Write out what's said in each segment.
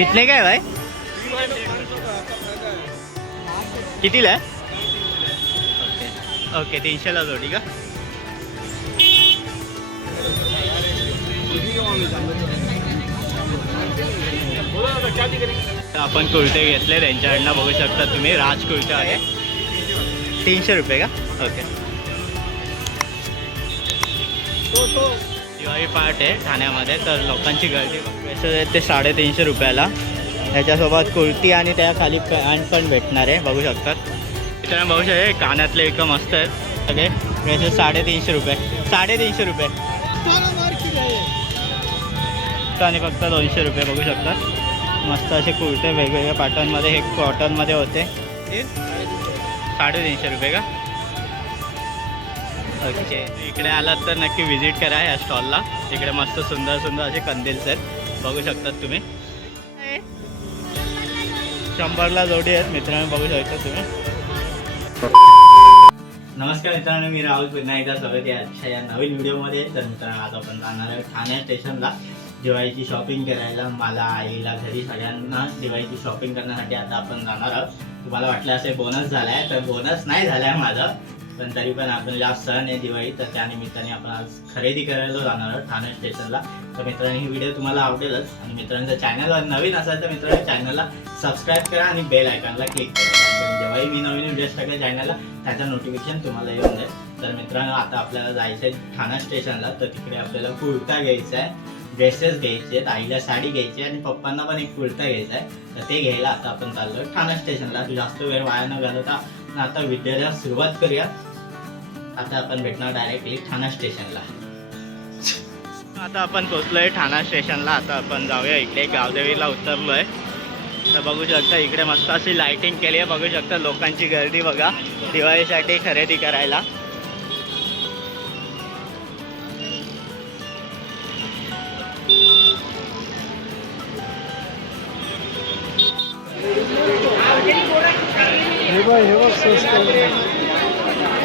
कितने काय भाई? कितीला? आहे ओके तीनशेला जोडी का आपण कुर्ते घेतले त्यांच्याकडनं बघू शकता तुम्ही. राज कुर्ता आहे. तीनशे रुपये का? ओके. दिवाळी पार्ट आहे ठाण्यामध्ये तर लोकांची गर्दी पैसे ते साडेतीनशे रुपयाला. ह्याच्यासोबत कुर्ती आणि त्या खाली पॅन्ट पण भेटणार आहे बघू शकतात. इथं बघू शकते कानातले एक मस्त आहेत. सगळे. पैसे साडेतीनशे रुपये. साडेतीनशे रुपये. आणि फक्त दोनशे रुपये बघू शकतात मस्त असे कुर्ते वेगवेगळ्या पॅटर्नमध्ये हे कॉटनमध्ये होते. साडेतीनशे रुपये का? ओके. इकडे आलात तर नक्की व्हिजिट करा या स्टॉलला. इकडे मस्त सुंदर सुंदर असे कंदील्स आहेत. बघू शकतात तुम्ही. शंभरला जोडी आहेत मित्रांनो बघू शकता तुम्ही. नमस्कार मित्रांनो मी राहुल पुन्हा एकदा स्वागत आहे आजच्या या नवीन व्हिडिओमध्ये. तर मित्रांनो आज आपण जाणार आहे ठाणे स्टेशनला दिवाळीची शॉपिंग करायला. मला आईला घरी सगळ्यांना दिवाळीची शॉपिंग करण्यासाठी आता आपण जाणार आहोत. तुम्हाला वाटलं असे बोनस झाला आहे तर बोनस नाही झाला आहे माझं. पण तरी पण आपण आज सण आहे दिवाळी तर त्या निमित्ताने आपण आज खरेदी करायला जाणार आहोत ठाणे स्टेशनला. तर मित्रांनी ही व्हिडिओ तुम्हाला आवडेलच. आणि मित्रांनो चॅनल नवीन असाल तर मित्रांनो चॅनलला सबस्क्राईब करा आणि बेल आयकॉनला क्लिक करा. जेव्हाही मी नवीन व्हिडिओज टाकेल चॅनलला त्याचं नोटिफिकेशन तुम्हाला येऊन जाईल. तर मित्रांनो आता आपल्याला जायचं आहे ठाणा स्टेशनला. तर तिकडे आपल्याला कुर्ता घ्यायचा आहे ड्रेसेस घ्यायचे आहेत आईला साडी घ्यायची आणि पप्पांना पण एक कुर्ता घ्यायचा आहे. तर ते घ्यायला आता आपण चाललो ठाणा स्टेशनला. जास्त वेळ वाया न घालवता आता व्हिडिओला सुरुवात करूया. आता आपण भेटणार डायरेक्टली ठाणा स्टेशनला आता आपण पोचलोय ठाणा स्टेशनला आता आपण जाऊया इकडे. गावदेवीला उतरलोय. तर बघू शकता इकडे मस्त अशी लाइटिंग केली आहे. बघू शकता लोकांची गर्दी बघा. दिवाळीसाठी खरेदी करायला. हे बघ हे.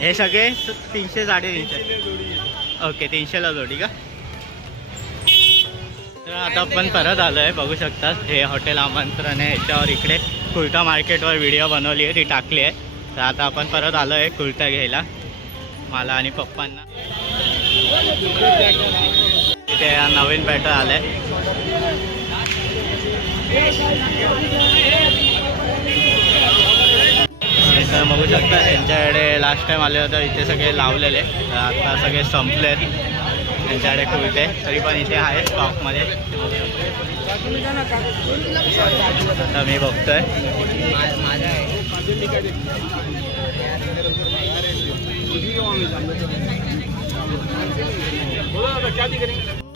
हे सगळे तीनशे साडेतीनशे ओके तीनशेला जोडी का? तर आता आपण परत आलो आहे बघू शकता. हे हॉटेल आमंत्रण आहे ह्याच्यावर इकडे कुर्ता मार्केटवर व्हिडिओ बनवली आहे ती टाकली आहे. तर आता आपण परत आलो आहे कुर्ता घ्यायला मला आणि पप्पांना. इथे नवीन पॅटर्न आलं आहे बघू शकता त्यांच्याकडे लास्ट टाइम आले होतं इथे सगळे लावलेले. आता सगळे संपले आहेत त्यांच्याकडे कुर्ते तरी पण इथे आहे स्टॉकमध्ये आता मी बघतोय.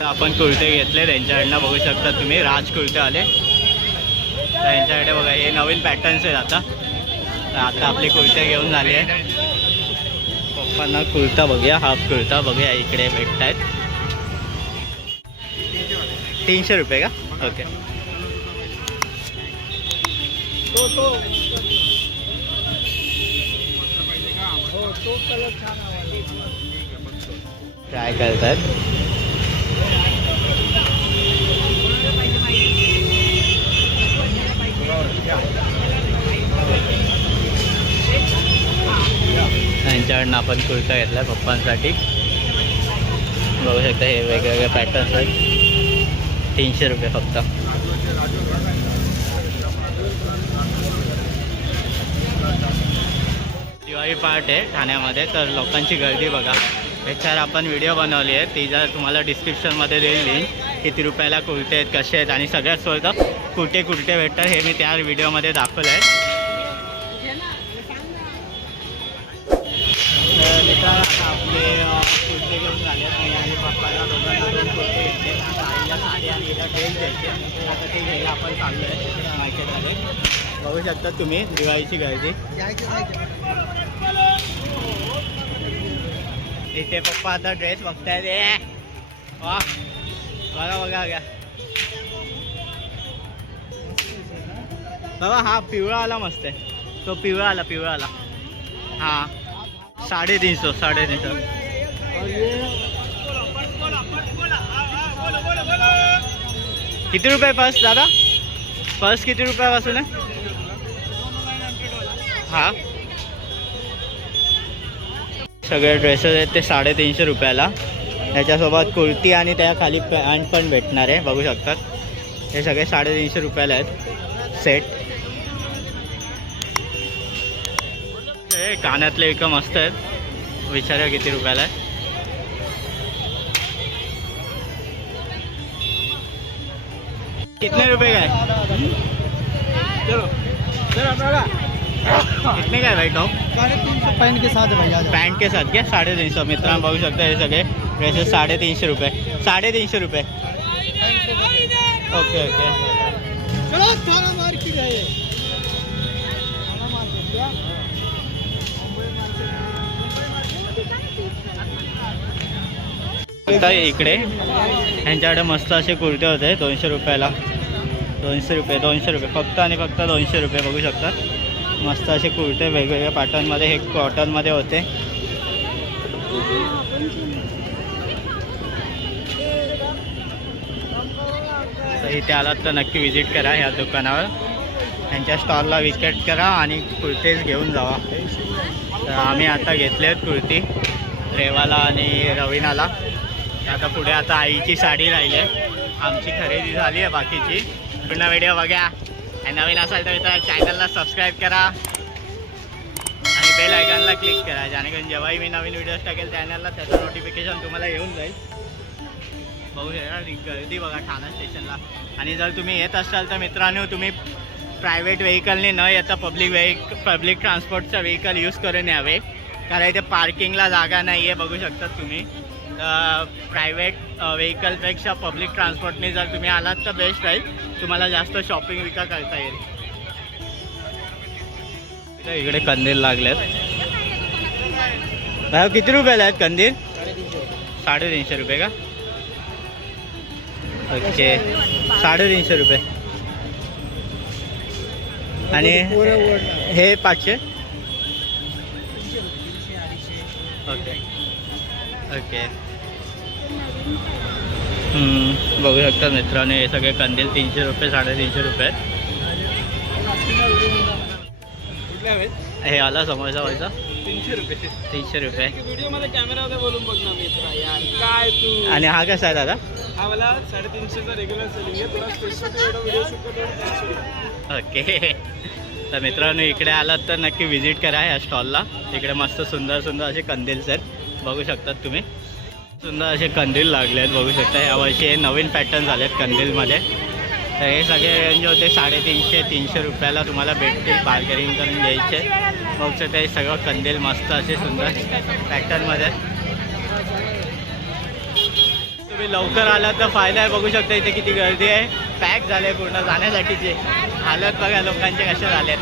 आपण कुर्ते घेतले त्यांच्याकडनं बघू शकता तुम्ही. राज कुर्ते आले. त्यांच्याकडे बघा हे नवीन पॅटर्न्स आहेत आता. तर आता आपली कुर्ते घेऊन झाली आहे. पप्पांना कुर्ता बघूया हाफ कुर्ता बघूया इकडे भेटत आहेत तीनशे रुपये का? ओके. तो तो हो ट्राय करतात त्यांच्याकडनं आपण कुर्ता घेतला पप्पांसाठी. बघू शकता हे वेगवेगळे पॅटर्न्स आहेत. तीनशे रुपये फक्त. दिवाळी पार्ट आहे ठाण्यामध्ये तर लोकांची गर्दी बघा. ह्याच्यावर आपण व्हिडिओ बनवली आहे. ती जर तुम्हाला डिस्क्रिप्शनमध्ये देईल लिंक किती रुपयाला कुर्ते आहेत कसे आहेत आणि सगळ्यात स्वतः कुठे कुर्ते भेटतात हे मी त्या व्हिडिओमध्ये दाखवलं आहे म्हणजे कुर्ते घेऊन झाले नाही आणि पप्पाला दोघांना दोन कुर्ते घेतले. आईला साडी आणि हिला ड्रेस द्यायचे आता ते घ्यायला आपण चाललो आहे आहे बघू शकता तुम्ही दिवाळीची गर्दी. इथे पप्पा आता ड्रेस बघतायत. ए वा. बघा बघा बघा. बाबा हा पिवळा आला मस्त आहे. तो पिवळा आला पिवळा आला हा. साडेतीनशे साडेतीनशे. किती रुपये पर्स दादा? पर्स किती रुपयापासून आहे? हा. सगळे ड्रेसेस आहेत ते साडेतीनशे रुपयाला. त्याच्यासोबत कुर्ती आणि त्या खाली पॅन्ट पण भेटणार आहे बघू शकतात. हे सगळे साडेतीनशे रुपयाला आहेत. सेट हे कानातले विकं मस्त आहेत. विचारा किती रुपयाला आहे. कितने रुपये का है कितने का है भाई साढ़े तीन सौ पैन के साथ. है भैया पॅन्ट के साथ क्या साडेतीनशे मित्रांनो, बघू शकता हे सगळे. ड्रेसेस साडेतीनशे रुपये. साडेतीनशे रुपये. Okay okay. चलो थाना मार्केट है ये आता इकडे. यांच्याकडे मस्त असे कुर्ते होते दोनशे रुपयाला. दोनशे रुपये दोनशे रुपये. फक्त आणि फक्त दोनशे रुपये बघू शकतात. मस्त असे कुर्ते वेगवेगळ्या पॅटर्नमध्ये हे कॉटनमध्ये होते. तर इथे आलात तर नक्की व्हिजिट करा ह्या दुकानावर. त्यांच्या स्टॉलला विकेट करा आणि कुर्तेच घेऊन जावा. तर आम्ही आता घेतले आहेत कुर्ती रेवाला आणि रवीनाला. आता पुढे आता आईची साडी राहिली आहे. आमची खरेदी झाली आहे बाकीची. पूर्ण व्हिडिओ बघा. आणि नवीन असाल तर त्या चॅनलला सबस्क्राईब करा. आणि बेल आयकॉनला क्लिक करा. जेणेकरून जेव्हाही मी नवीन व्हिडिओज टाकेल चॅनलला त्याचं नोटिफिकेशन तुम्हाला येऊन जाईल. बघू शकता गर्दी बघा ठाणा स्टेशनला आणि जर तुम्ही येत असाल तर मित्रांनो तुम्ही प्रायव्हेट व्हेकलने न येता पब्लिक व्हेक पब्लिक ट्रान्सपोर्टचा व्हेकल यूज करून यावे. कारण इथे पार्किंगला जागा नाही आहे बघू शकतात तुम्ही. प्रायव्हेट व्हेकलपेक्षा पब्लिक ट्रान्सपोर्टने जर तुम्ही आलात तर बेस्ट राहील. तुम्हाला जास्त शॉपिंग विका करता येईल. इकडे कंदील लागलेत. भाऊ किती रुपयाला आहेत कंदील? साडेतीनशे रुपये का? ओके. साडेतीनशे रुपये. आणि हे पाचशे? ओके. ओके. बघू शकता मित्रांनो हे सगळे कंदील तीनशे रुपये साडेतीनशे रुपये. हे आला समोरचा व्हायचा तीनशे रुपये. तीनशे रुपये. व्हिडिओमध्ये कॅमेरामध्ये बोलून बघ ना मित्र यार काय तू? आणि हा कसा आहे दादा? हा मला साडेतीनशेचा रेग्युलर सेलिंग आहे. तुला स्पेशल व्हिडिओ ओके. तर मित्रांनो इकडे आलात तर नक्की व्हिजिट करा या स्टॉलला इकडे मस्त सुंदर सुंदर असे कंदील आहेत बघू शकतात तुम्ही. सुंदर असे कंदील लागले आहेत बघू शकता. यावर्षी हे नवीन पॅटर्न झाले आहेत कंदीलमध्ये. तर हे सगळे रेंज होते साडेतीनशे तीनशे रुपयाला तुम्हाला भेटतील बार्गेनिंग करून घ्यायचे. बघू शकता हे सगळं कंदील मस्त असे सुंदर पॅटर्नमध्ये तुम्ही लवकर आलात तर फायदा आहे बघू शकता इथे किती गर्दी आहे. पॅक झाले पूर्ण जाण्यासाठीचे. हालत बघा लोकांचे कसे झालेत.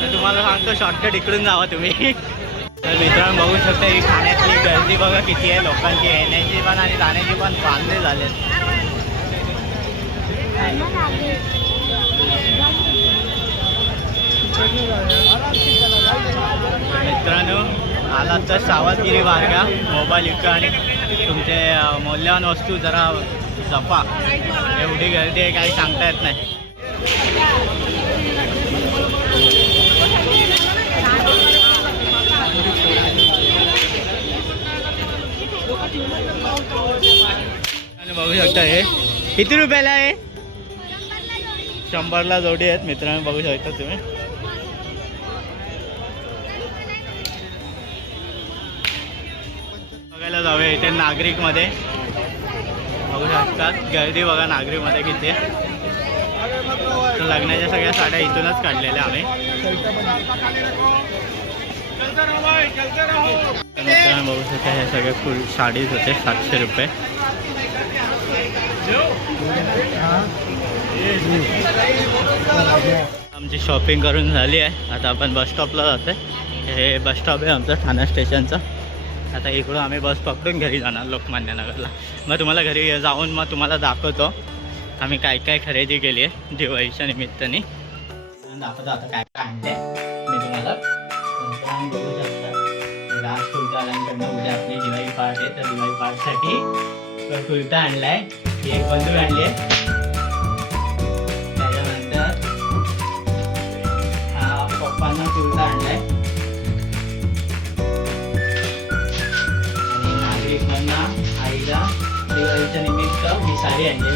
तर तुम्हाला सांगतो शॉर्टकट इकडून जावा तुम्ही. तर मित्रांनो बघू शकता ही ठाण्यातली गर्दी बघा किती आहे लोकांची. येण्याची पण आणि जाण्याची पण बांधले झालेत. मित्रांनो आला तर सावधगिरी बाळगा मोबाईल विका आणि तुमचे मौल्यवान वस्तू जरा जपा. एवढी गर्दी आहे काही सांगता येत नाही. बघू शकता हे. किती रुपयाला आहे? शंभरला जोडी आहेत मित्रांनो बघू शकता तुम्ही. बघायला जाऊया इथे नागरिकमध्ये. बघू शकतात गर्दी बघा नागरिकमध्ये किती लग्नाच्या सगळ्या साड्या इथूनच काढलेल्या आम्ही. बघू शकता हे सगळे फुल साडीज होते सातशे रुपये. आमची शॉपिंग करून झाली आहे. आता आपण बस स्टॉपला जातो आहे हे बस स्टॉप आहे आमचं ठाणा स्टेशनचं आता इकडून आम्ही बस पकडून घरी जाणार लोकमान्य नगरला. मग तुम्हाला घरी जाऊन मग तुम्हाला दाखवतो. आम्ही काय काय खरेदी केली आहे दिवाळीच्या निमित्ताने. दाखवतो आता काय काय आणलंय. मी तुम्हाला. मित्रांनो बघू कुर्ता आल्यांकडनं उद्या आपली दिवाळी पार्ट आहे तर दिवाळी पार्टसाठी कुर्ता आणलाय. एक बंदूक आणली आहे. त्याच्यानंतर हा पप्पांना कुर्ता आणलाय. आणि नागरिकांना आईला दिवाळीच्या निमित्त ही साडी आणली